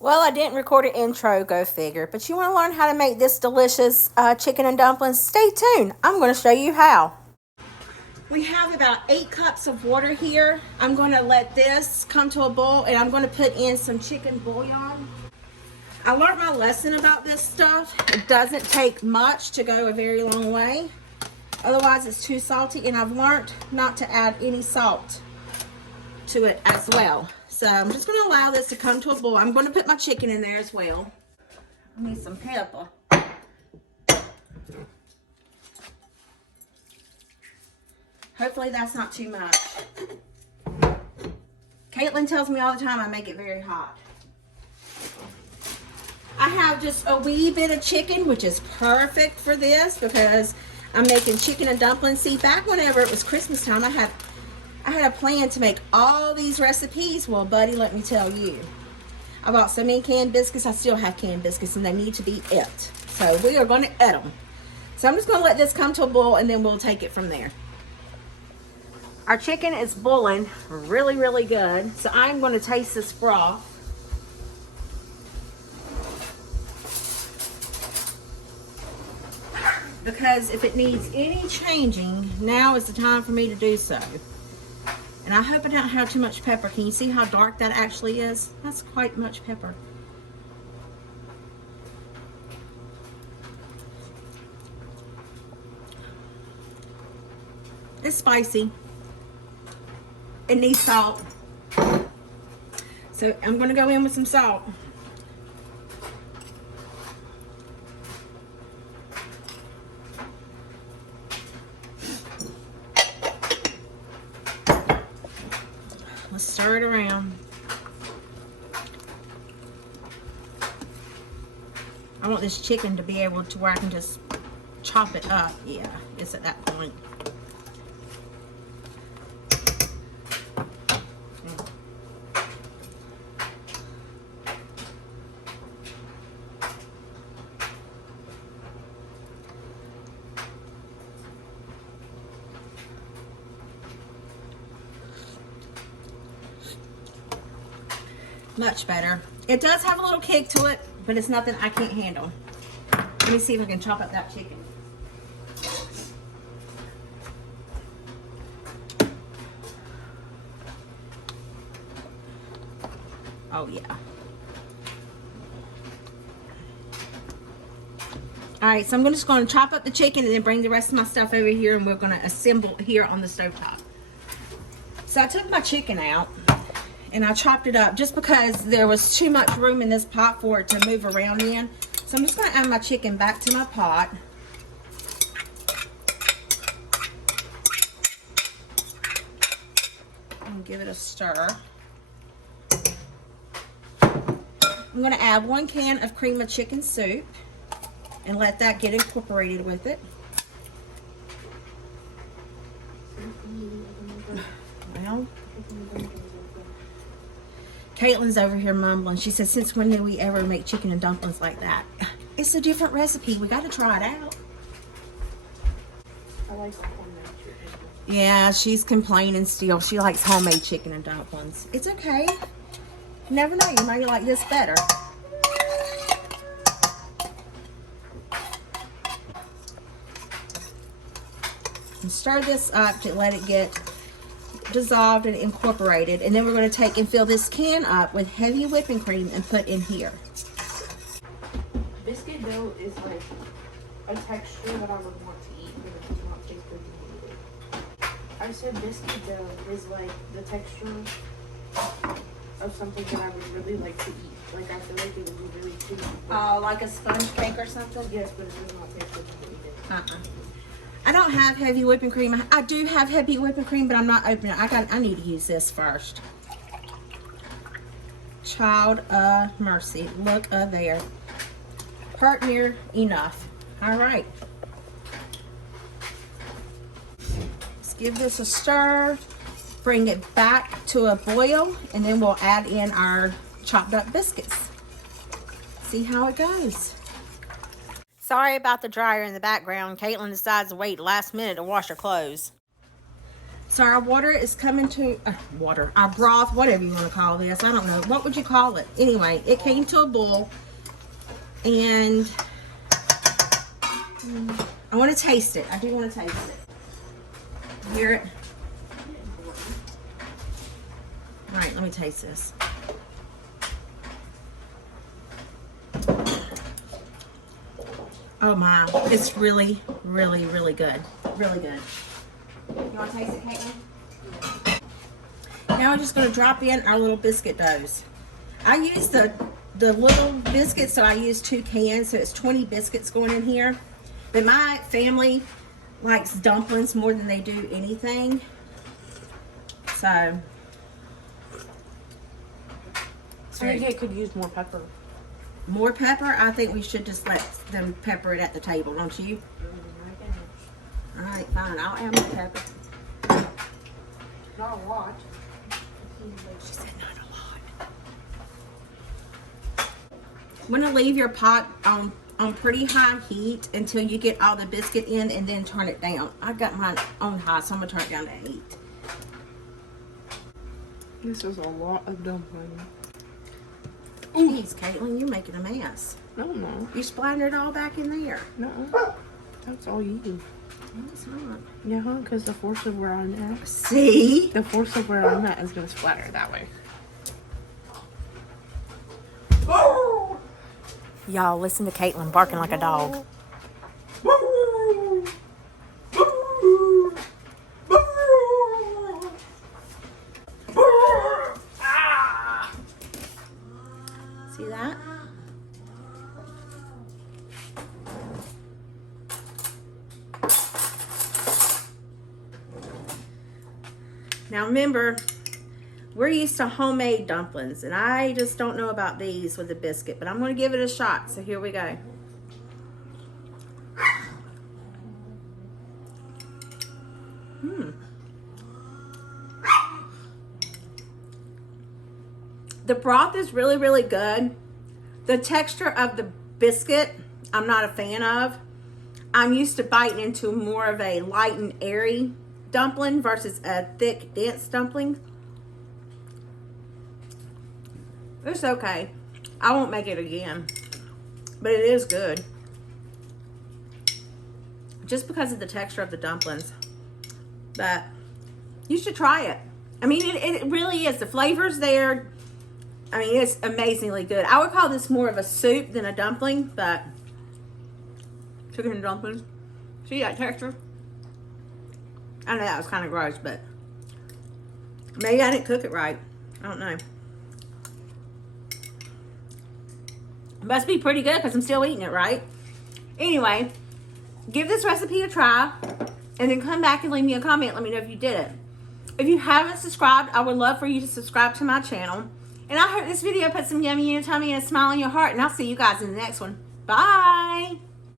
Well, I didn't record an intro, go figure. But you want to learn how to make this delicious chicken and dumplings? Stay tuned. I'm going to show you how. We have about 8 cups of water here. I'm going to let this come to a boil and I'm going to put in some chicken bouillon. I learned my lesson about this stuff. It doesn't take much to go a very long way. Otherwise it's too salty, and I've learned not to add any salt to it as well. So I'm just going to allow this to come to a boil. I'm going to put my chicken in there as well. I need some pepper. Hopefully that's not too much. Caitlin tells me all the time I make it very hot. I have just a wee bit of chicken, which is perfect for this because I'm making chicken and dumplings. See, back whenever it was Christmas time, I had a plan to make all these recipes. Well, buddy, let me tell you. I bought so many canned biscuits. I still have canned biscuits, and they need to be et. So we are going to eat them. So I'm just going to let this come to a boil, and then we'll take it from there. Our chicken is boiling really, really good. So I'm going to taste this broth. Because if it needs any changing, now is the time for me to do so. And I hope I don't have too much pepper. Can you see how dark that actually is? That's quite much pepper. It's spicy. It needs salt. So I'm going to go in with some salt. Let's stir it around. I want this chicken to be able to where I can just chop it up. Yeah, it's at that point. Much better. It does have a little kick to it, but it's nothing I can't handle. Let me see if I can chop up that chicken. Oh yeah. Alright, so I'm just going to chop up the chicken and then bring the rest of my stuff over here, and we're going to assemble here on the stovetop. So I took my chicken out and I chopped it up just because there was too much room in this pot for it to move around in. So I'm just going to add my chicken back to my pot. And give it a stir. I'm going to add 1 can of cream of chicken soup and let that get incorporated with it. Well, Caitlin's over here mumbling. She said, since when did we ever make chicken and dumplings like that? It's a different recipe. We got to try it out. I like homemade chicken. Yeah, she's complaining still. She likes homemade chicken and dumplings. It's okay. You never know. You might like this better. And stir this up to let it get dissolved and incorporated, and then we're going to take and fill this can up with heavy whipping cream and put in here. Biscuit dough is like a texture that I would want to eat, but it does not taste good to eat. I said biscuit dough is like the texture of something that I would really like to eat. Like I feel like it would be really chewy. Oh, like a sponge cake or something? Yes, but it does not taste good to eat. I don't have heavy whipping cream. I do have heavy whipping cream, but I'm not opening it. I need to use this first. Child of mercy. Look there. Part near enough. All right. Let's give this a stir. Bring it back to a boil, and then we'll add in our chopped up biscuits. See how it goes. Sorry about the dryer in the background. Caitlin decides to wait last minute to wash her clothes. So our water is coming to, our broth, whatever you want to call this. I don't know. What would you call it? Anyway, it came to a boil. And I want to taste it. I do want to taste it. Hear it? All right, let me taste this. Oh my, it's really, really, really good. Really good. You want to taste it, Caitlin? Now I'm just going to drop in our little biscuit doughs. I use the little biscuits, so I use 2 cans, so it's 20 biscuits going in here. But my family likes dumplings more than they do anything. So I think it could use more pepper. More pepper? I think we should just let them pepper it at the table, don't you? Alright, fine. I'll add more pepper. Not a lot. She said not a lot. I'm going to leave your pot on pretty high heat until you get all the biscuit in, and then turn it down. I've got mine on high, so I'm going to turn it down to 8. This is a lot of dumpling. Jeez, Caitlin, you're making a mess. No, no. You splattered it all back in there. No. That's all you. No, it's not. Yeah, because the force of where I'm at. See? The force of where I'm at is going to splatter it that way. Y'all, listen to Caitlin barking like a dog. See that? Now remember, we're used to homemade dumplings, and I just don't know about these with the biscuit, but I'm going to give it a shot. So here we go. The broth is really, really good. The texture of the biscuit, I'm not a fan of. I'm used to biting into more of a light and airy dumpling versus a thick, dense dumpling. It's okay. I won't make it again, but it is good. Just because of the texture of the dumplings. But you should try it. I mean, it really is. The flavor's there. I mean, it's amazingly good. I would call this more of a soup than a dumpling, but chicken and dumplings. See that texture? I know that was kind of gross, but maybe I didn't cook it right. I don't know. It must be pretty good because I'm still eating it, right? Anyway, give this recipe a try and then come back and leave me a comment. Let me know if you did it. If you haven't subscribed, I would love for you to subscribe to my channel. And I hope this video put some yummy in your tummy and a smile in your heart. And I'll see you guys in the next one. Bye.